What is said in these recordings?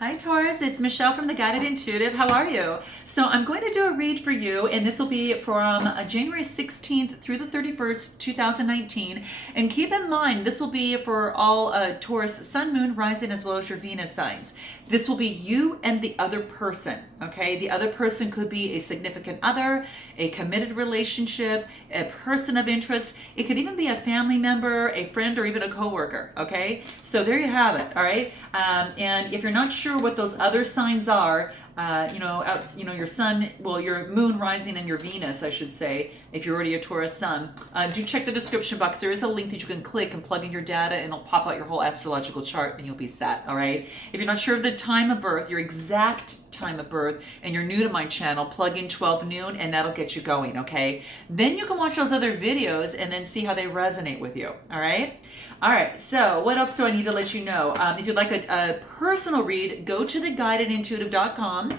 Hi Taurus, it's Michelle from The Guided Intuitive. How are you? So I'm going to do a read for you, and this will be from January 16th through the 31st, 2019. And keep in mind, this will be for all Taurus Sun, Moon, Rising, as well as your Venus signs. This will be you and the other person, okay? The other person could be a significant other, a committed relationship, a person of interest. It could even be a family member, a friend, or even a coworker, okay? So there you have it, all right? And if you're not sure what those other signs are, your sun, well, your moon, rising, and your Venus, I should say, if you're already a Taurus sun, do check the description box. There is a link that you can click and plug in your data, and it'll pop out your whole astrological chart, and you'll be set, all right? If you're not sure of the time of birth, your exact time of birth, and you're new to my channel, plug in 12 noon, and that'll get you going, okay? Then you can watch those other videos and then see how they resonate with you, all right? All right, so what else do I need to let you know? If you'd like a personal read, go to theguidedintuitive.com.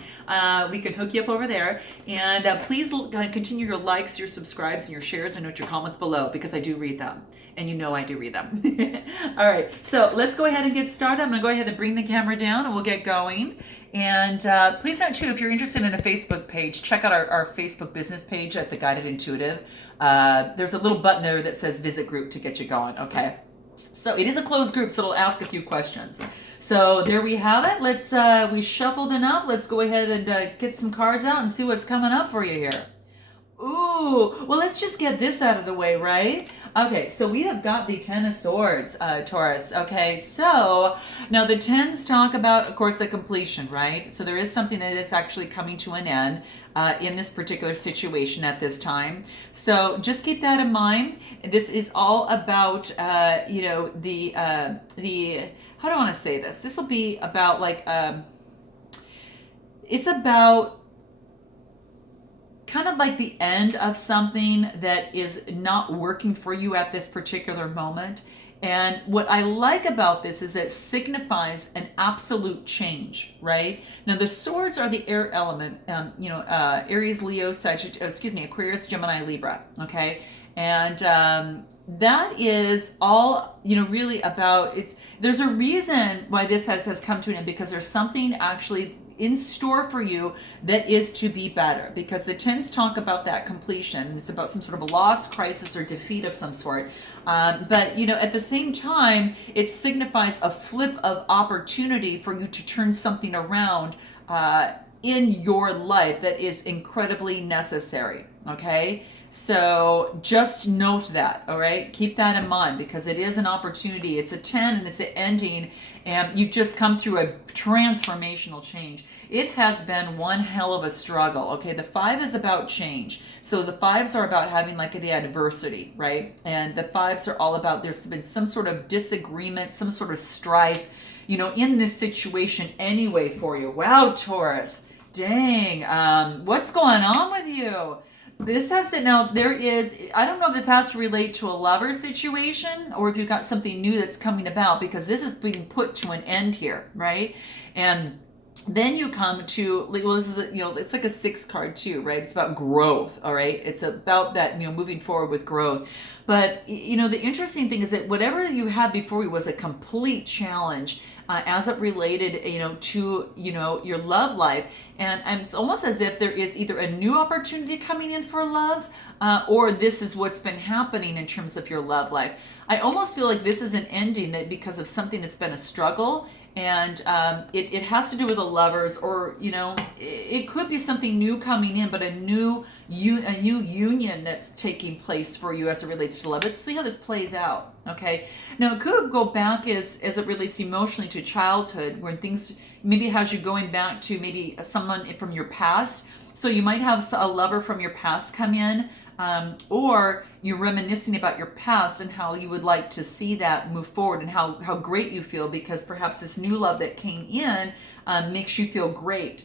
We can hook you up over there. And please continue your likes, your subscribes, and your shares, and note your comments below, because I do read them. And you know I do read them. All right, so let's go ahead and get started. I'm going to go ahead and bring the camera down, and we'll get going. And please note, too, if you're interested in a Facebook page, check out our Facebook business page at The Guided Intuitive. There's a little button there that says Visit Group to get you going, okay? So it is a closed group, so it'll ask a few questions. So there we have it. Let's we shuffled enough. Let's go ahead and get some cards out and see what's coming up for you here. Ooh, well, let's just get this out of the way, right? Okay, so we have got the Ten of Swords, Taurus. Okay, so now the Tens talk about, of course, the completion, right? So there is something that is actually coming to an end in this particular situation at this time. So just keep that in mind. This is all about, the how do I want to say this? This will be about it's about kind of like the end of something that is not working for you at this particular moment. And what I like about this is it signifies an absolute change, right? Now the swords are the air element, Aries, Leo, Aquarius, Gemini, Libra, okay? And that is all, really about, there's a reason why this has come to an end, because there's something actually in store for you that is to be better, because the Tens talk about that completion. It's about some sort of a loss, crisis, or defeat of some sort. But at the same time, it signifies a flip of opportunity for you to turn something around in your life that is incredibly necessary, okay? So just note that, all right? Keep that in mind, because it is an opportunity. It's a 10 and it's an ending, and you've just come through a transformational change. It has been one hell of a struggle, okay? The 5 is about change. So the 5s are about having the adversity, right? And the 5s are all about, there's been some sort of disagreement, some sort of strife, in this situation anyway for you. Wow, Taurus. Dang. What's going on with you? This has to, now there is, I don't know if this has to relate to a lover situation, or if you've got something new that's coming about, because this is being put to an end here, right? And then you come to, well, this is, it's like a 6 card too, right? It's about growth, all right? It's about that, moving forward with growth. But, the interesting thing is that whatever you had before you was a complete challenge as it related, to, your love life. And it's almost as if there is either a new opportunity coming in for love, or this is what's been happening in terms of your love life. I almost feel like this is an ending that because of something that's been a struggle, and it has to do with the lovers, or it could be something new coming in, but a new union that's taking place for you as it relates to love. Let's see how this plays out, okay? Now it could go back as it relates emotionally to childhood, where things maybe has you going back to maybe someone from your past. So you might have a lover from your past come in, or you're reminiscing about your past and how you would like to see that move forward, and how great you feel because perhaps this new love that came in makes you feel great.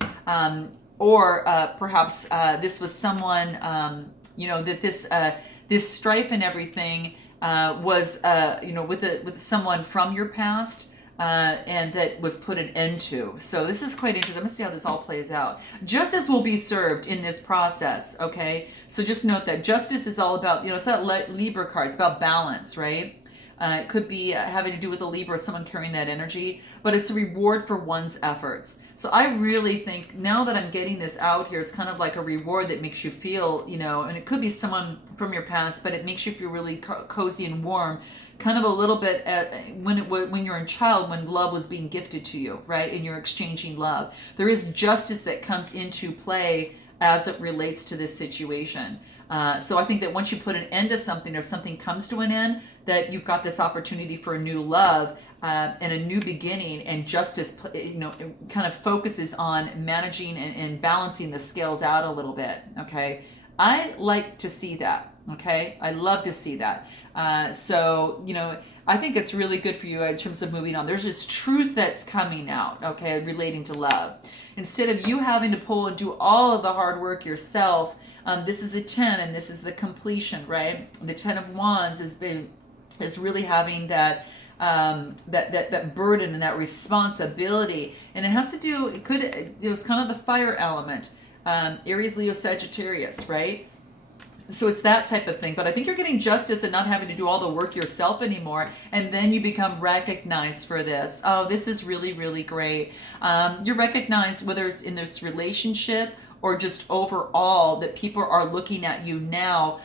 Or perhaps this was someone, that this strife and everything was, with someone from your past. And that was put an end to. So this is quite interesting. I'm gonna see how this all plays out. Justice will be served in this process, okay? So just note that justice is all about, it's that Libra card. It's about balance, right? It could be having to do with a Libra, someone carrying that energy, but it's a reward for one's efforts. So I really think now that I'm getting this out here, it's kind of like a reward that makes you feel, and it could be someone from your past, but it makes you feel really cozy and warm, kind of a little bit when you're a child, when love was being gifted to you, right? And you're exchanging love. There is justice that comes into play as it relates to this situation. So I think that once you put an end to something, or something comes to an end, that you've got this opportunity for a new love and a new beginning, and justice, kind of focuses on managing and balancing the scales out a little bit. Okay, I like to see that. Okay, I love to see that. So I think it's really good for you in terms of moving on. There's this truth that's coming out. Okay, relating to love. Instead of you having to pull and do all of the hard work yourself. This is a 10, and this is the completion, right? The 10 of Wands is really having that that burden and that responsibility, and it has to do. It was kind of the fire element, Aries, Leo, Sagittarius, right? So it's that type of thing. But I think you're getting justice and not having to do all the work yourself anymore, and then you become recognized for this. Oh, this is really, really great. You're recognized, whether it's in this relationship or just overall, that people are looking at you now,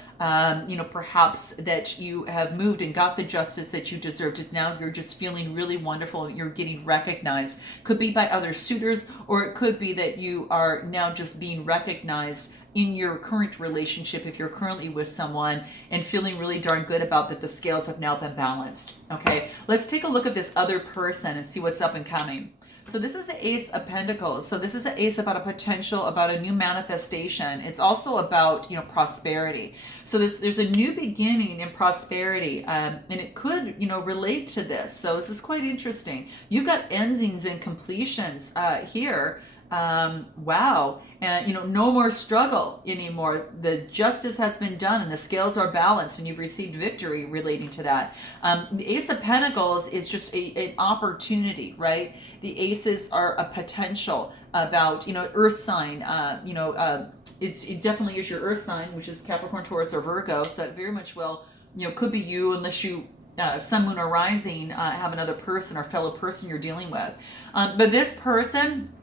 perhaps that you have moved and got the justice that you deserved. And now you're just feeling really wonderful. You're getting recognized. Could be by other suitors, or it could be that you are now just being recognized in your current relationship, if you're currently with someone, and feeling really darn good about that the scales have now been balanced. Okay, let's take a look at this other person and see what's up and coming. So this is the Ace of Pentacles. So this is the Ace about a potential, about a new manifestation. It's also about, prosperity. So there's a new beginning in prosperity, and it could, relate to this. So this is quite interesting. You've got endings and completions here. Wow. And, no more struggle anymore. The justice has been done and the scales are balanced, and you've received victory relating to that. The Ace of Pentacles is just an opportunity, right? The aces are a potential about, earth sign, it definitely is your earth sign, which is Capricorn, Taurus, or Virgo. So it very much will, could be you, unless you sun, moon, or rising, have another person or fellow person you're dealing with. But this person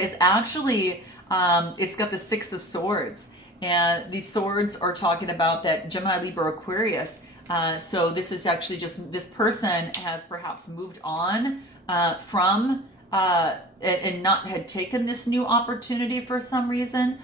is actually, it's got the Six of Swords, and these swords are talking about that Gemini, Libra, Aquarius. So this is actually just, this person has perhaps moved on from and not had taken this new opportunity for some reason,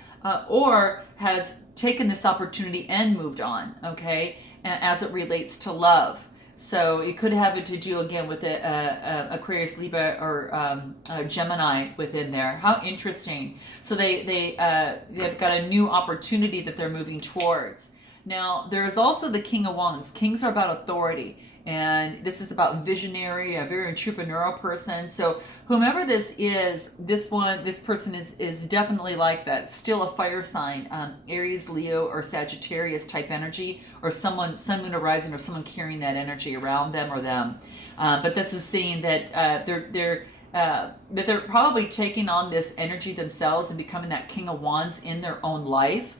or has taken this opportunity and moved on, okay, as it relates to love. So it could have it to do again with the Aquarius, Libra, or Gemini within there. How interesting! So they've got a new opportunity that they're moving towards. Now there's also the King of Wands. Kings are about authority, and this is about visionary, a very entrepreneurial person. So whomever this is, this person is definitely like that. Still a fire sign, Aries, Leo, or Sagittarius type energy, or someone, sun, moon, or rising, or someone carrying that energy around them or them. But this is saying that they're probably taking on this energy themselves and becoming that King of Wands in their own life.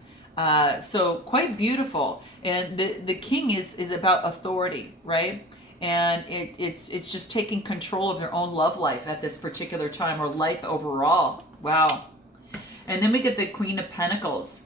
So quite beautiful. And the king is about authority, right? And it's just taking control of their own love life at this particular time, or life overall. Wow. And then we get the Queen of Pentacles.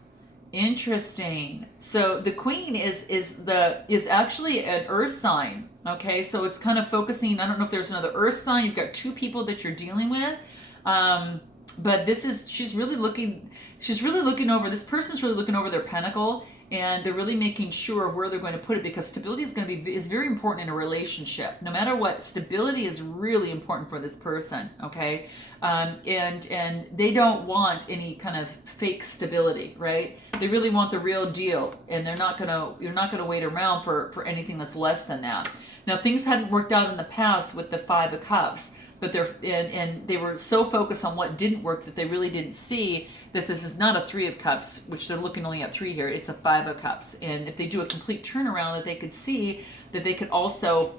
Interesting. So the Queen is actually an earth sign. Okay, so it's kind of focusing. I don't know if there's another earth sign. You've got two people that you're dealing with. But she's really looking over, this person's really looking over their pentacle, and they're really making sure of where they're going to put it, because stability is very important in a relationship. No matter what, stability is really important for this person, okay? And they don't want any kind of fake stability, right? They really want the real deal, and you're not gonna wait around for anything that's less than that. Now, things hadn't worked out in the past with the Five of Cups, but they were so focused on what didn't work that they really didn't see that this is not a Three of Cups, which they're looking only at 3 here. It's a Five of Cups. And if they do a complete turnaround, that they could see that they could also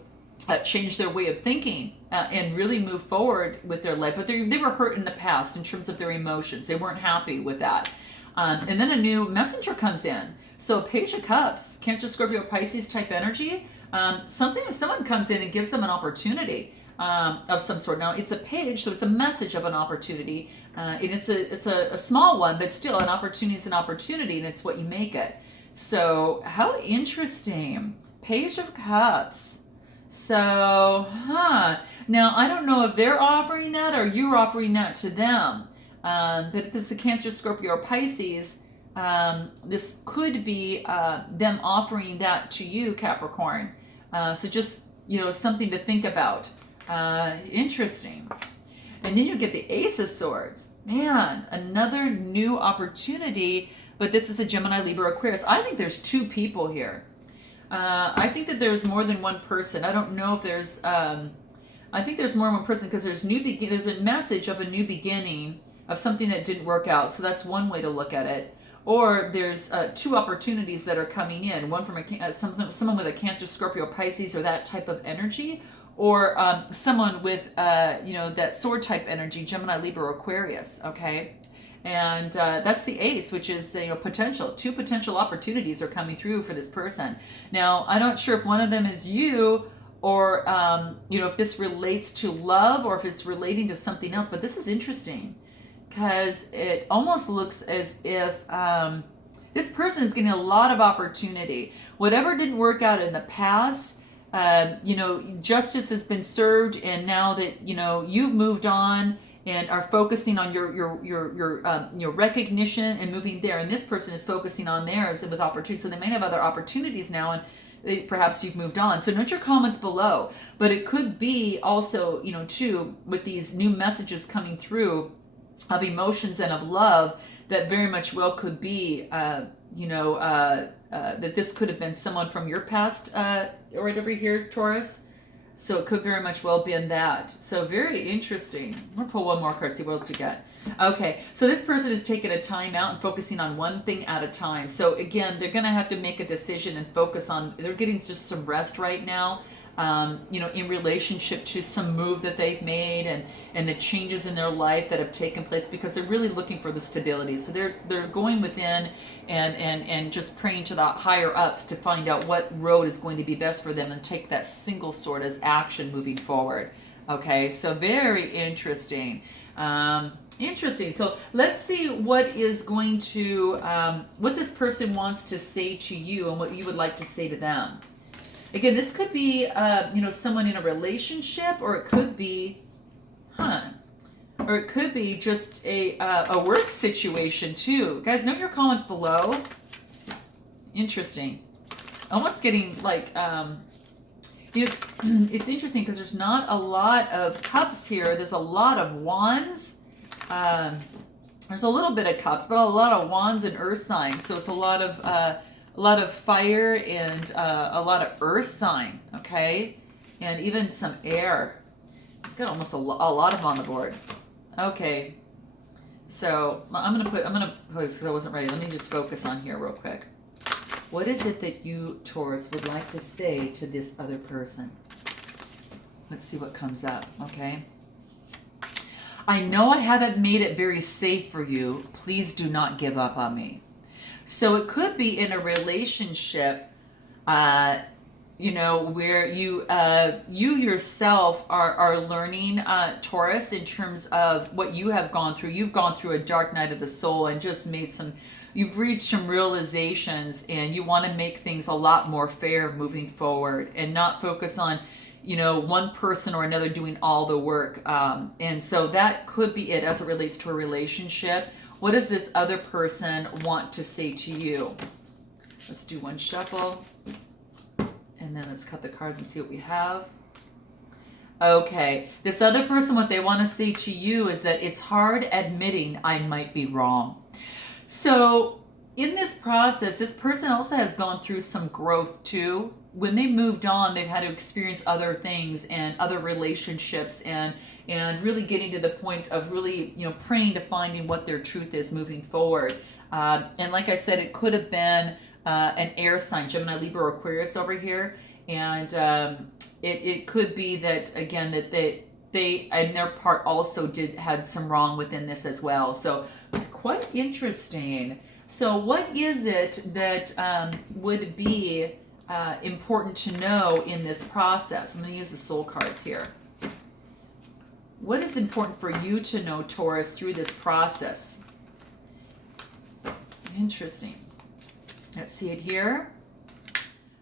change their way of thinking and really move forward with their life. But they were hurt in the past in terms of their emotions. They weren't happy with that. And then a new messenger comes in. So Page of Cups, Cancer, Scorpio, Pisces type energy. Something, if someone comes in and gives them an opportunity of some sort. Now it's a page, so it's a message of an opportunity, and it's a small one, but still an opportunity is an opportunity, and it's what you make it. So how interesting. Page of Cups. So, now I don't know if they're offering that or you're offering that to them. But if this is a Cancer, Scorpio, or Pisces, this could be them offering that to you, Capricorn. So just, something to think about. Interesting. And then you get the Ace of Swords. Man, another new opportunity, but this is a Gemini, Libra, Aquarius. I think there's two people here. I think that there's more than one person. I don't know if there's, I think there's more than one person because there's there's a message of a new beginning of something that didn't work out. So that's one way to look at it. Or there's two opportunities that are coming in. One from someone with a Cancer, Scorpio, Pisces, or that type of energy, or someone with that sword type energy, Gemini, Libra, Aquarius. Okay, and that's the Ace, which is potential. Two potential opportunities are coming through for this person. Now, I'm not sure if one of them is you, or if this relates to love, or if it's relating to something else. But this is interesting, because it almost looks as if this person is getting a lot of opportunity. Whatever didn't work out in the past, justice has been served, and now that you've moved on and are focusing on your recognition and moving there, and this person is focusing on theirs with opportunities. So they may have other opportunities now, and perhaps you've moved on. So note your comments below. But it could be also, too, with these new messages coming through of emotions and of love, that very much well could be, that this could have been someone from your past, right over here, Taurus. So it could very much well be in that. So very interesting. I'm going to pull one more card, see what else we got. Okay, so this person is taking a time out and focusing on one thing at a time. So again, they're going to have to make a decision and focus on, they're getting just some rest right now, in relationship to some move that they've made, and the changes in their life that have taken place, because they're really looking for the stability. So they're going within and just praying to the higher ups to find out what road is going to be best for them, and take that single sword as action moving forward. Okay, so very interesting. Interesting. So let's see what is going to, what this person wants to say to you and what you would like to say to them. Again, this could be, someone in a relationship, or it could be, or it could be just a work situation too. Guys, note your comments below. Interesting. Almost getting like, it's interesting because there's not a lot of cups here. There's a lot of wands. There's a little bit of cups, but a lot of wands and earth signs. So it's a lot of fire and a lot of earth sign, okay? And even some air. Got almost a lot of them on the board. Okay. So I'm gonna put, because I wasn't ready. Let me just focus on here real quick. What is it that you, Taurus, would like to say to this other person? Let's see what comes up, okay? I know I haven't made it very safe for you. Please do not give up on me. So it could be in a relationship, where you yourself are learning, Taurus, in terms of what you have gone through. You've gone through a dark night of the soul and just you've reached some realizations, and you want to make things a lot more fair moving forward, and not focus on, one person or another doing all the work. And so that could be it as it relates to a relationship. What does this other person want to say to you? Let's do one shuffle. And then let's cut the cards and see what we have. Okay. This other person, what they want to say to you is that it's hard admitting I might be wrong. So in this process, this person also has gone through some growth too. When they moved on, they've had to experience other things and other relationships, and really getting to the point of really, praying to finding what their truth is moving forward. And like I said, it could have been an air sign, Gemini, Libra, or Aquarius over here. And it could be that, again, that they and their part also had some wrong within this as well. So quite interesting. So what is it that would be important to know in this process. I'm going to use the soul cards here. What is important for you to know, Taurus, through this process? Interesting. Let's see it here.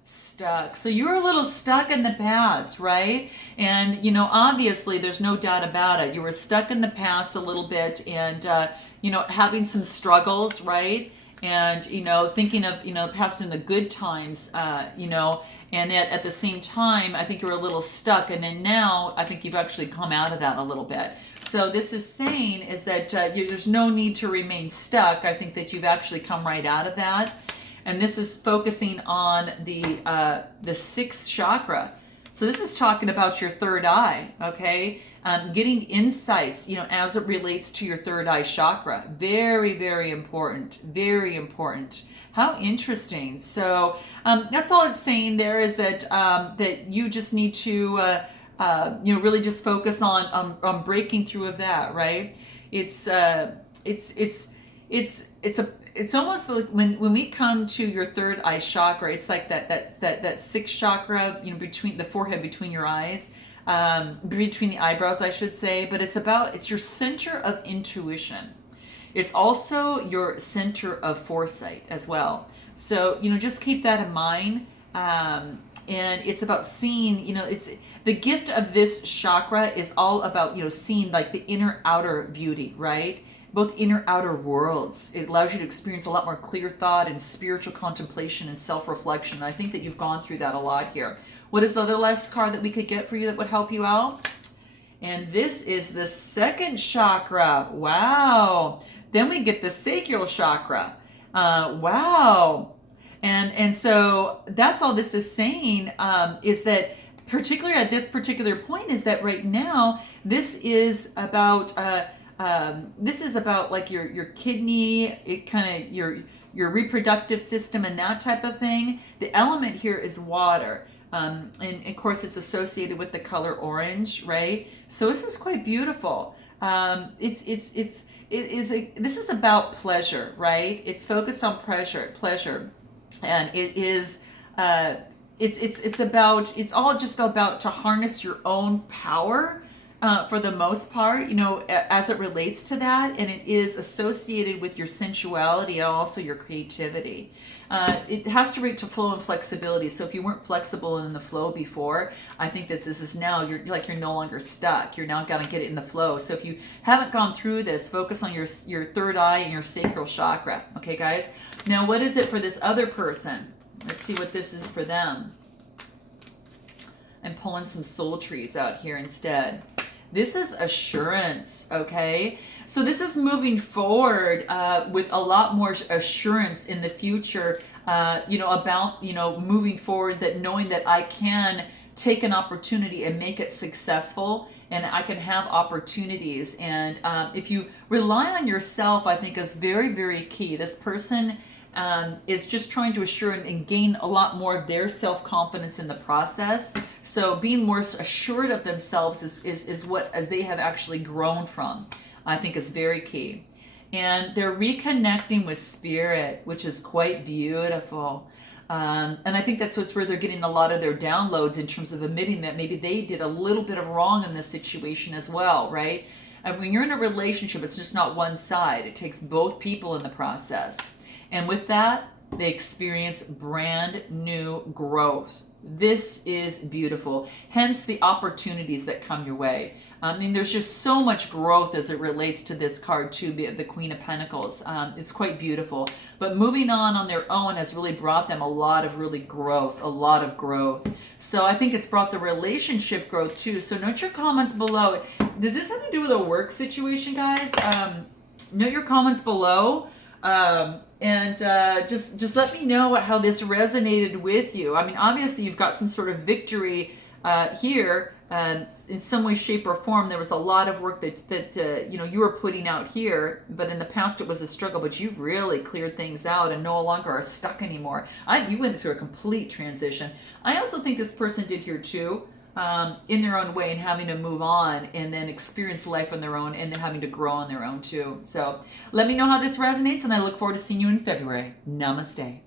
Stuck. So you were a little stuck in the past, right? And, you know, obviously there's no doubt about it. You were stuck in the past a little bit and, you know, having some struggles, right? And, you know, thinking of, you know, past in the good times, you know, and yet at the same time, I think you were a little stuck. And then now I think you've actually come out of that a little bit. So this is saying is that there's no need to remain stuck. I think that you've actually come right out of that. And this is focusing on the sixth chakra. So this is talking about your third eye, okay? Getting insights, you know, as it relates to your third eye chakra. Very, very important. Very important. How interesting. So that's all it's saying there is that that you just need to, you know, really just focus on breaking through of that, right? It's almost like when we come to your third eye chakra, it's like that sixth chakra, you know, between the forehead, between your eyes, between the eyebrows, I should say. But it's your center of intuition. It's also your center of foresight as well. So, you know, just keep that in mind. And it's about seeing, you know, it's the gift of this chakra is all about, you know, seeing like the inner outer beauty, right? Both inner outer worlds. It allows you to experience a lot more clear thought and spiritual contemplation and self-reflection. I think that you've gone through that a lot here. What is the other last card that we could get for you that would help you out? And this is the second chakra. Wow. Then we get the sacral chakra. Wow. And so that's all this is saying, is that particularly at this particular point is that right now this is about like your kidney, it kind of your reproductive system and that type of thing. The element here is water. And of course it's associated with the color orange, right? So this is quite beautiful. This is about pleasure, right? It's focused on pleasure. And it is, it's all just about to harness your own power, for the most part, you know, as it relates to that. And it is associated with your sensuality and also your creativity. It has to relate to flow and flexibility. So if you weren't flexible in the flow before, I think that this is now, you're no longer stuck. You're now going to get it in the flow. So if you haven't gone through this, focus on your third eye and your sacral chakra. Okay, guys? Now, what is it for this other person? Let's see what this is for them. I'm pulling some soul trees out here instead. This is assurance, okay? So this is moving forward with a lot more assurance in the future, you know, about, you know, moving forward, that knowing that I can take an opportunity and make it successful, and I can have opportunities. And if you rely on yourself, I think is very, very key. This person is just trying to assure and gain a lot more of their self-confidence in the process. So being more assured of themselves is what, as they have actually grown from, I think is very key. And they're reconnecting with spirit, which is quite beautiful. And I think that's where they're getting a lot of their downloads, in terms of admitting that maybe they did a little bit of wrong in this situation as well, right? And when you're in a relationship, it's just not one side. It takes both people in the process. And with that, they experience brand new growth. This is beautiful. Hence the opportunities that come your way. I mean, there's just so much growth as it relates to this card too, the Queen of Pentacles. It's quite beautiful. But moving on their own has really brought them a lot of really growth, a lot of growth. So I think it's brought the relationship growth too. So note your comments below. Does this have to do with a work situation, guys? Note your comments below. And just let me know how this resonated with you. I mean, obviously you've got some sort of victory here in some way, shape, or form. There was a lot of work that you know, you were putting out here, but in the past it was a struggle. But you've really cleared things out and no longer are stuck anymore. You went through a complete transition. I also think this person did here too. In their own way, and having to move on and then experience life on their own, and then having to grow on their own too. So let me know how this resonates, and I look forward to seeing you in February. Namaste.